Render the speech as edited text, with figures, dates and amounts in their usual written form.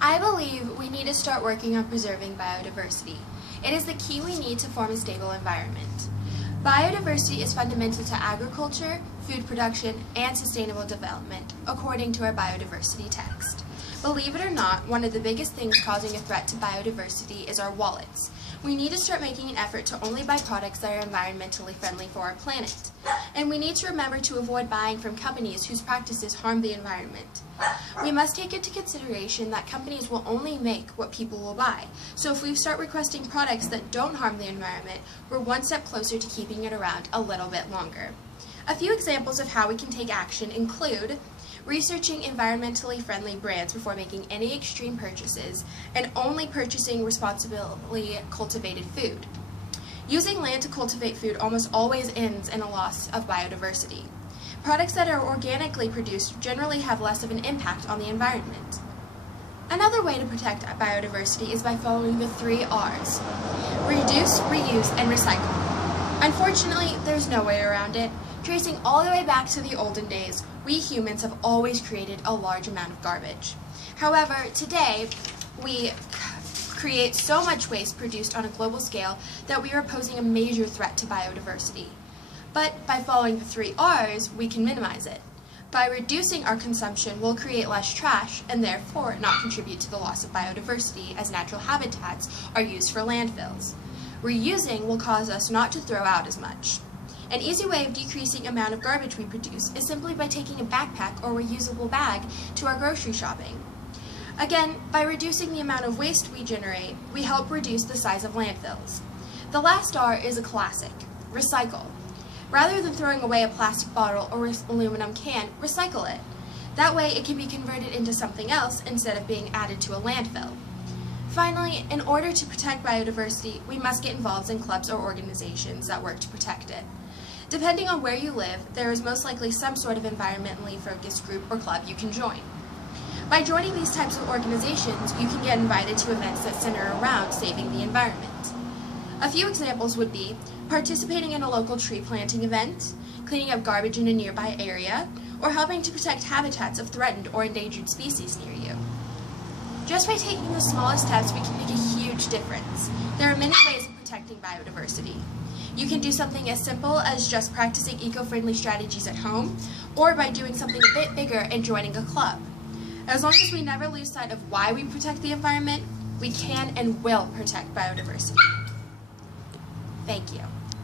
I believe we need to start working on preserving biodiversity. It is the key we need to form a stable environment. Biodiversity is fundamental to agriculture, food production, and sustainable development, according to our biodiversity text. Believe it or not, one of the biggest things causing a threat to biodiversity is our wallets. We need to start making an effort to only buy products that are environmentally friendly for our planet. And we need to remember to avoid buying from companies whose practices harm the environment. We must take into consideration that companies will only make what people will buy. So if we start requesting products that don't harm the environment, we're one step closer to keeping it around a little bit longer. A few examples of how we can take action include researching environmentally friendly brands before making any extreme purchases, and only purchasing responsibly cultivated food. Using land to cultivate food almost always ends in a loss of biodiversity. Products that are organically produced generally have less of an impact on the environment. Another way to protect biodiversity is by following the 3 R's: reduce, reuse, and recycle. Unfortunately, there's no way around it. Tracing all the way back to the olden days, we humans have always created a large amount of garbage. However, today, we create so much waste produced on a global scale that we are posing a major threat to biodiversity. But by following the 3 R's, we can minimize it. By reducing our consumption, we'll create less trash and therefore not contribute to the loss of biodiversity as natural habitats are used for landfills. Reusing will cause us not to throw out as much. An easy way of decreasing the amount of garbage we produce is simply by taking a backpack or reusable bag to our grocery shopping. Again, by reducing the amount of waste we generate, we help reduce the size of landfills. The last R is a classic: recycle. Rather than throwing away a plastic bottle or aluminum can, recycle it. That way it can be converted into something else instead of being added to a landfill. Finally, in order to protect biodiversity, we must get involved in clubs or organizations that work to protect it. Depending on where you live, there is most likely some sort of environmentally focused group or club you can join. By joining these types of organizations, you can get invited to events that center around saving the environment. A few examples would be participating in a local tree planting event, cleaning up garbage in a nearby area, or helping to protect habitats of threatened or endangered species near you. Just by taking the smallest steps, we can make a huge difference. There are many ways of protecting biodiversity. You can do something as simple as just practicing eco-friendly strategies at home, or by doing something a bit bigger and joining a club. As long as we never lose sight of why we protect the environment, we can and will protect biodiversity. Thank you.